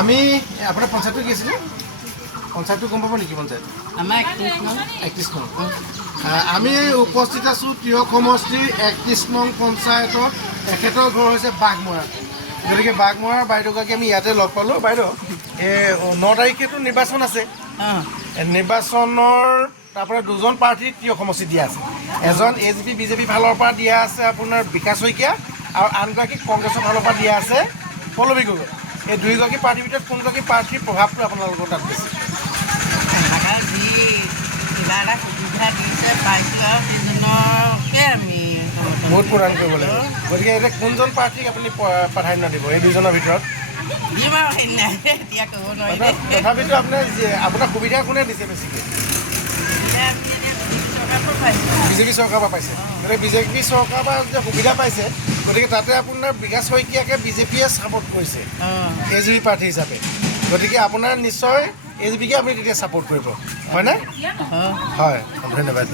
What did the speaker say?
আমি আপোনাৰ পঞ্চায়তটো কি আছিলে পঞ্চায়তটো গম পাব নেকি পঞ্চায়ত আমাৰ 31 নং আমি উপস্থিত আছোঁ তিয়ক সমষ্টিৰ 31 নং পঞ্চায়তত এখেতৰ ঘৰ হৈছে বাঘমৰা গতিকে বাঘমৰাৰ বাইদেউগৰাকী আমি ইয়াতে লগ পালোঁ বাইদেউ এই 9 তাৰিখেতো নিৰ্বাচন আছে নিৰ্বাচনৰ তাৰপৰা দুজন প্ৰাৰ্থী তিয়ক সমষ্টি দিয়া আছে এজন AGP BJP ফালৰ পৰা দিয়া আছে আপোনাৰ বিকাশ শইকীয়া আৰু আনগৰাকী কংগ্ৰেছৰ ফালৰ পৰা দিয়া আছে পল্লৱী গগৈ এই দুয়োগৰাকী প্ৰাৰ্থীৰ ভিতৰত কোনগৰাকী প্ৰাৰ্থীৰ প্ৰভাৱটো আপোনালোকৰ তাত বেছি কিবা এটা সুবিধা দিছে পাইছোঁ আৰু সেইজনকে আমি ভোট প্ৰদান কৰিব লাগিব গতিকে এতিয়া কোনজন প্ৰাৰ্থীক আপুনি প্ৰাধান্য দিব এই দুজনৰ ভিতৰত দিম আৰু সেইদিনা এতিয়া ক'ব নোৱাৰি তথাপিতো আপোনাৰ সুবিধা কোনে দিছে বেছিকৈ BJP চৰকাৰৰ পৰা পাইছে গতিকে BJP চৰকাৰৰ পৰা যে সুবিধা পাইছে গতিকে তাতে আপোনাৰ বিকাশ শইকীয়াকে BJPয়ে ছাপোৰ্ট কৰিছে AGP প্ৰাৰ্থী হিচাপে গতিকে আপোনাৰ নিশ্চয় AGPকে আপুনি তেতিয়া ছাপোৰ্ট কৰিব হয়নে হয় ধন্যবাদ